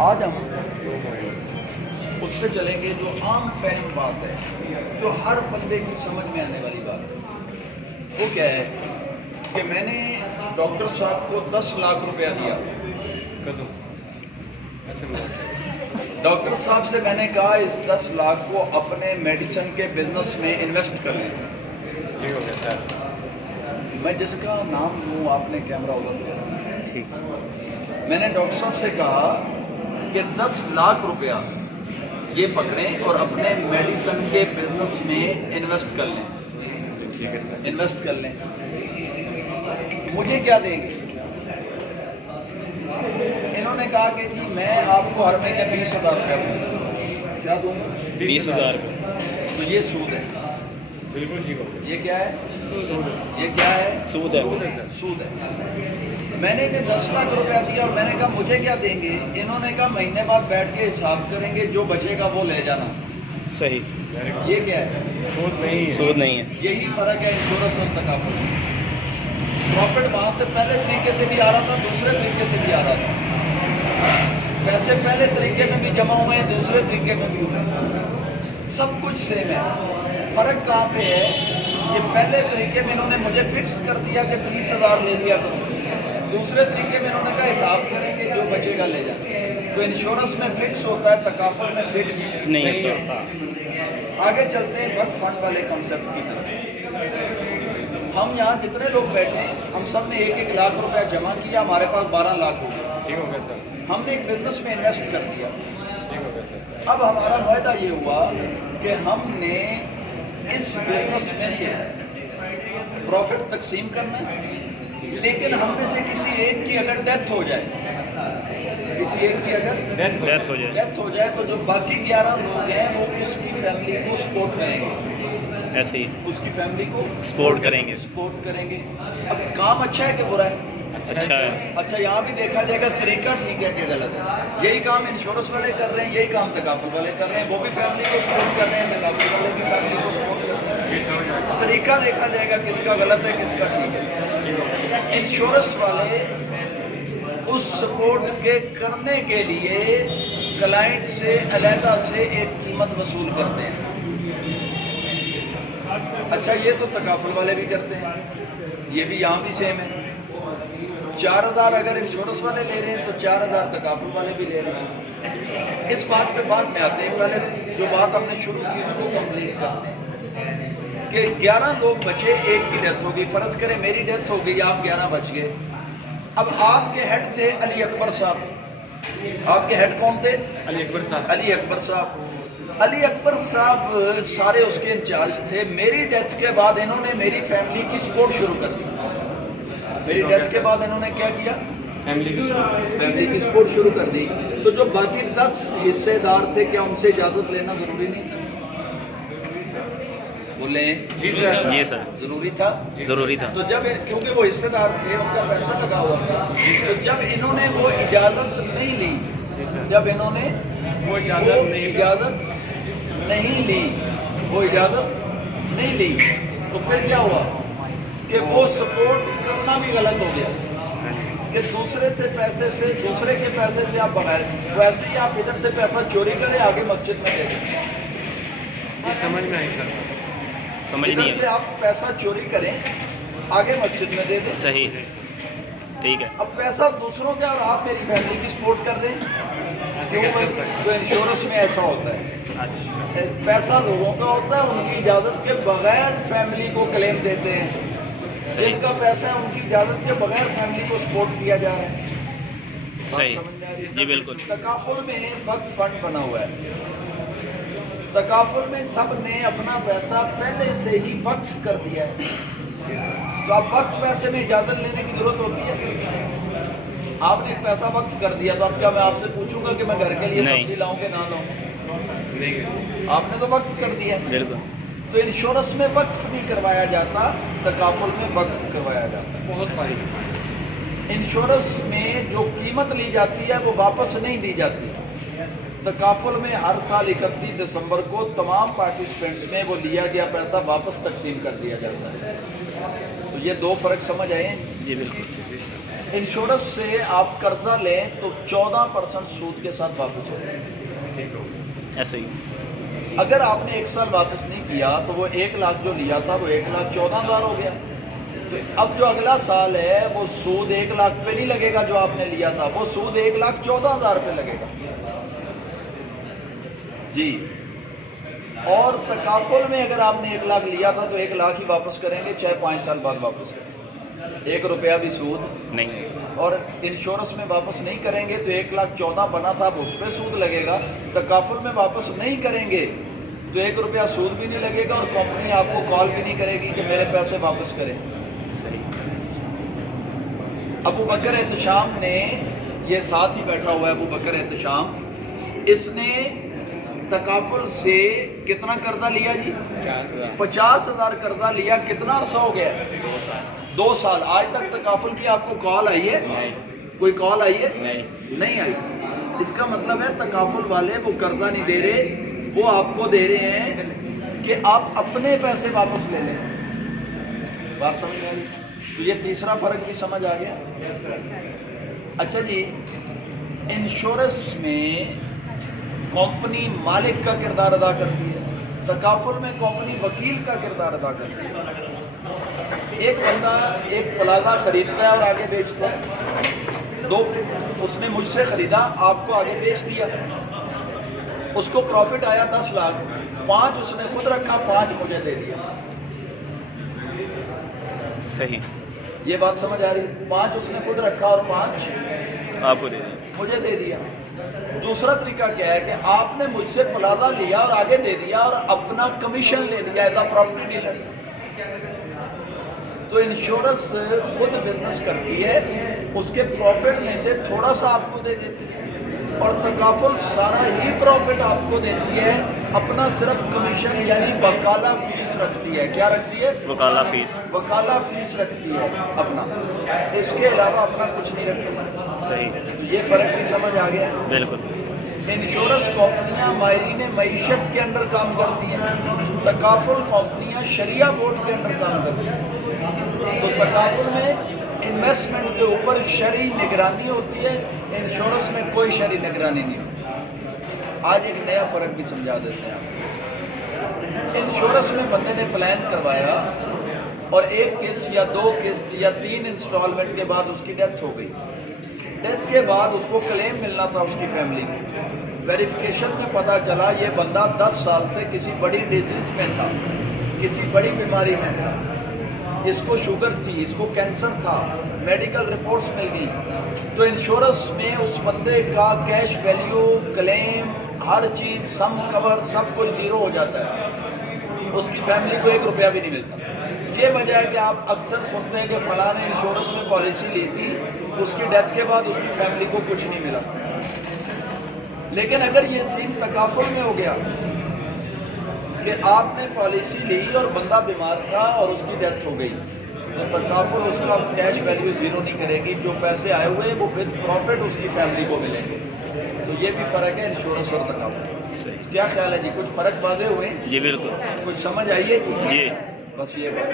आज हम उस पर चलेंगे जो आम फहम बात है, जो हर बंदे की समझ में आने वाली बात है। वो क्या है कि मैंने डॉक्टर साहब को 10 लाख रुपया दिया। डॉक्टर साहब से मैंने कहा इस 10 लाख को अपने मेडिसिन के बिजनेस में इन्वेस्ट कर लें। ठीक हो गया सर। मैं जिसका नाम लूँ आपने कैमरा उधर देना। ठीक। मैंने डॉक्टर साहब से कहा कि 10 लाख रुपया ये पकड़ें और अपने मेडिसिन के बिजनेस में इन्वेस्ट कर लें। ठीक है सर। इन्वेस्ट कर लें। मुझे क्या देंगे? इन्होंने कहा कि जी मैं आपको हर महीने 20,000 रुपया दूँगा। क्या दूँगा? 20,000। तो ये सूद है। बिल्कुल ठीक हो गया। ये क्या है? सूद है। ये क्या है? सूद है। सूद है सर। सूद है। मैंने इन्हें 10 लाख रुपया दिया और मैंने कहा मुझे क्या देंगे? इन्होंने कहा महीने बाद बैठ के हिसाब करेंगे, जो बचेगा वो ले जाना। सही। ये क्या है? सूद नहीं है। सूद नहीं है। यही फर्क है इंश्योरेंस और तकाफुल। प्रॉफिट वहाँ से पहले तरीके से भी आ रहा था, दूसरे तरीके से भी आ रहा था। पैसे पहले तरीके में भी जमा हुए हैं, दूसरे तरीके में भी हुए हैं। सब कुछ सेम है। फर्क कहाँ पे है कि पहले तरीके में इन्होंने मुझे फिक्स कर दिया कि 20,000 ले लिया करो, दूसरे तरीके में इन्होंने कहा हिसाब करेंगे, जो बचेगा ले जाए। तो इंश्योरेंस में फिक्स होता है, तकाफुल में फिक्स नहीं होता। आगे चलते हैं वक्फ फंड वाले कॉन्सेप्ट की तरफ। हम यहाँ जितने लोग बैठे हैं, हम सब ने 1-1 लाख रुपया जमा किया, हमारे पास 12 लाख हो गया। ठीक हो गया सर। हमने एक बिजनेस में इन्वेस्ट कर दिया। ठीक हो गया सर। अब हमारा वायदा ये हुआ कि हमने इस बिजनेस में से प्रॉफिट तकसीम करना है, लेकिन हम में से किसी एक की अगर डेथ हो जाए, किसी एक की अगर डेथ हो जाए तो जो बाकी 11 लोग हैं वो उसकी फैमिली को सपोर्ट करेंगे। ऐसे ही उसकी फैमिली को सपोर्ट करेंगे। सपोर्ट करेंगे। अब काम अच्छा है कि बुरा है? अच्छा है। अच्छा, यहाँ भी देखा जाएगा तरीका ठीक है कि गलत है। यही काम इंश्योरेंस वाले कर रहे हैं, यही काम तकाफुल वाले कर रहे हैं। वो भी फैमिली को सपोर्ट कर रहे हैं, तकाफुल वाले भी फैमिली को सपोर्ट कर रहे हैं। तरीका देखा जाएगा किसका गलत है, किसका ठीक है। इंश्योरेंस वाले उस सपोर्ट के करने के लिए क्लाइंट से अलहदा से एक कीमत वसूल करते हैं। अच्छा, ये तो तकाफुल वाले भी करते हैं, ये भी यहाँ भी सेम है। 4,000 अगर इंश्योरेंस वाले ले रहे हैं तो 4,000 तकाफुल वाले भी ले रहे हैं। इस बात पे बाद में आते हैं, पहले जो बात हमने शुरू की उसको कंप्लीट करते हैं कि 11 लोग बचे, एक की डेथ हो गई। फर्ज करें मेरी डेथ हो गई, आप 11 बच गए। अब आपके हेड थे अली अकबर साहब। आपके हेड कौन थे? अली अकबर साहब। अली अकबर साहब। अली अकबर साहब सारे उसके इंचार्ज थे। मेरी डेथ के बाद इन्होंने मेरी फैमिली की सपोर्ट शुरू कर दी। मेरी डेथ के बाद इन्होंने क्या किया? फैमिली की सपोर्ट शुरू कर दी। तो जो बाकी 10 हिस्सेदार थे, क्या उनसे इजाजत लेना जरूरी नहीं था? बोले जी सर। जी सर। जरूरी था। जरूरी था। तो जब क्योंकि वो हिस्सेदार थे, उनका पैसा लगा हुआ था, तो जब इन्होंने वो इजाजत नहीं ली, जब इन्होंने वो इजाजत नहीं ली, तो फिर क्या हुआ कि वो सपोर्ट करना भी गलत हो गया कि दूसरे के पैसे से आप बगैर, वैसे ही आप इधर से पैसा चोरी करें, आगे मस्जिद में दे दें। समझ में आई सर। समझ इधर नहीं से आप पैसा चोरी करें, आगे मस्जिद में दे दें। सही। ठीक है। अब पैसा दूसरों का और आप मेरी फैमिली की सपोर्ट कर रहे हैं। तो इंश्योरेंस में ऐसा होता है, पैसा लोगों का होता है, उनकी इजाज़त के बगैर फैमिली को क्लेम देते हैं। जिनका पैसा है उनकी इजाज़त के बगैर फैमिली को सपोर्ट किया जा रहा है। सही। समझ में आ रही है? जी बिल्कुल। तकाफुल में वक्फ फंड बना हुआ है। तकाफुल में सब ने अपना पैसा पहले से ही वक्फ कर दिया है। तो अब वक्फ पैसे में इजाज़त लेने की जरूरत होती है? आपने एक पैसा वक्फ कर दिया, तो अब क्या मैं आपसे पूछूंगा कि मैं घर के लिए सब्जी लाऊं कि ना लाऊं? नहीं। आपने तो वक्फ कर दिया। बिल्कुल। तो इंश्योरेंस में वक्फ नहीं करवाया जाता, तकाफुल में वक्फ करवाया जाता है। बहुत भारी। इंश्योरेंस में जो कीमत ली जाती है वो वापस नहीं दी जाती। तकाफुल में हर साल 31 दिसंबर को तमाम पार्टिसिपेंट्स में वो लिया गया पैसा वापस तकसीम कर दिया जाता है। तो ये दो फर्क समझ आए? जी बिल्कुल। इंश्योरेंस से आप कर्जा लें तो 14% सूद के साथ वापस होगा। ऐसे ही। अगर आपने 1 साल वापस नहीं किया तो वो 1 लाख जो लिया था वो 1,14,000 हो गया। तो अब जो अगला साल है वो सूद 1 लाख पे नहीं लगेगा जो आपने लिया था, वो सूद 1,14,000 पे लगेगा जी। और तकाफुल में अगर आपने 1 लाख लिया था तो 1 लाख ही वापस करेंगे, चाहे 5 साल बाद वापस करें, 1 रुपया भी सूद नहीं। और इंश्योरेंस में वापस नहीं करेंगे तो 1,14,000 बना था अब उस पर सूद लगेगा। तकाफुल में वापस नहीं करेंगे तो 1 रुपया सूद भी नहीं लगेगा और कंपनी आपको कॉल भी नहीं करेगी कि मेरे पैसे वापस करें। सही। अबू बकर एहतशाम ने, ये साथ ही बैठा हुआ है अबू बकर एहतशाम, इसने तकाफुल से कितना कर्जा लिया जी? 50,000 कर्जा लिया। कितना अर्सा हो गया? 2 साल। आज तक तकाफुल की आपको कॉल आई है? नहीं। कोई कॉल आई है? नहीं आई। इसका मतलब है तकाफुल वाले वो कर्जा नहीं दे रहे, वो आपको दे रहे हैं कि आप अपने पैसे वापस ले लें। बात समझ में आ गई? तो ये तीसरा फर्क भी समझ आ गया। अच्छा जी, इंश्योरेंस में कंपनी मालिक का किरदार अदा करती है, तकाफुल में कंपनी वकील का किरदार अदा करती है। एक बंदा एक प्लाजा खरीदता है और आगे बेचता है। उसने मुझसे खरीदा, आपको आगे बेच दिया, उसको प्रॉफिट आया 10 लाख, 5 उसने खुद रखा, 5 मुझे दे दिया। सही। ये बात समझ आ रही? 5 उसने खुद रखा और 5 आपको दे दें। मुझे दे दिया। दूसरा तरीका क्या है कि आपने मुझसे प्लाजा लिया और आगे दे दिया और अपना कमीशन ले लिया एज अ प्रॉपर्टी डीलर। तो इंश्योरेंस खुद बिजनेस करती है, उसके प्रॉफिट में से थोड़ा सा आपको दे देती है और तकाफुल सारा ही प्रॉफिट आपको देती है, अपना सिर्फ कमीशन यानी वकाला फीस रखती है। क्या रखती है? वकाला फीस। वकाला फीस रखती है अपना, इसके अलावा अपना कुछ नहीं रखती। सही। ये फर्क भी समझ आ गया? बिल्कुल। इंश्योरेंस कंपनियां माहिरीन मईशत के अंदर काम करती हैं, तकाफुल कंपनियां शरिया बोर्ड के अंदर काम करती हैं। तो तकाफुल में इन्वेस्टमेंट के ऊपर शरई निगरानी होती है, इंश्योरेंस में कोई शरई निगरानी नहीं होती। आज एक नया फ़र्क भी समझा देते हैं आपको। इंश्योरेंस में बंदे ने प्लान करवाया और 1 किस्त या 2 किस्त या 3 इंस्टॉलमेंट के बाद उसकी डेथ हो गई। डेथ के बाद उसको क्लेम मिलना था उसकी फैमिली को। वेरिफिकेशन में पता चला ये बंदा 10 साल से किसी बड़ी डिजीज में था, किसी बड़ी बीमारी में था, इसको शुगर थी, इसको कैंसर था, मेडिकल रिपोर्ट्स मिल गई। तो इंश्योरेंस में उस बंदे का कैश वैल्यू, क्लेम, हर चीज़, सम कवर, सब कुछ जीरो हो जाता है। उसकी फैमिली को 1 रुपया भी नहीं मिलता। ये वजह है कि आप अक्सर सुनते हैं कि फलां ने इंश्योरेंस में पॉलिसी ली थी, उसकी डेथ के बाद उसकी फैमिली को कुछ नहीं मिला। लेकिन अगर ये सीन तकाफुल में हो गया कि आपने पॉलिसी ली और बंदा बीमार था और उसकी डेथ हो गई, तो तकाफुल उसका कैश वैल्यू जीरो नहीं करेगी, जो पैसे आए हुए वो विद प्रॉफिट उसकी फैमिली को मिलेंगे। तो ये भी फ़र्क है इंश्योरेंस और तकाफुल। सही। क्या ख्याल है जी? कुछ फ़र्क वाज़ेह हुए? जी बिल्कुल। कुछ समझ आई है जी? जी। बस ये बात।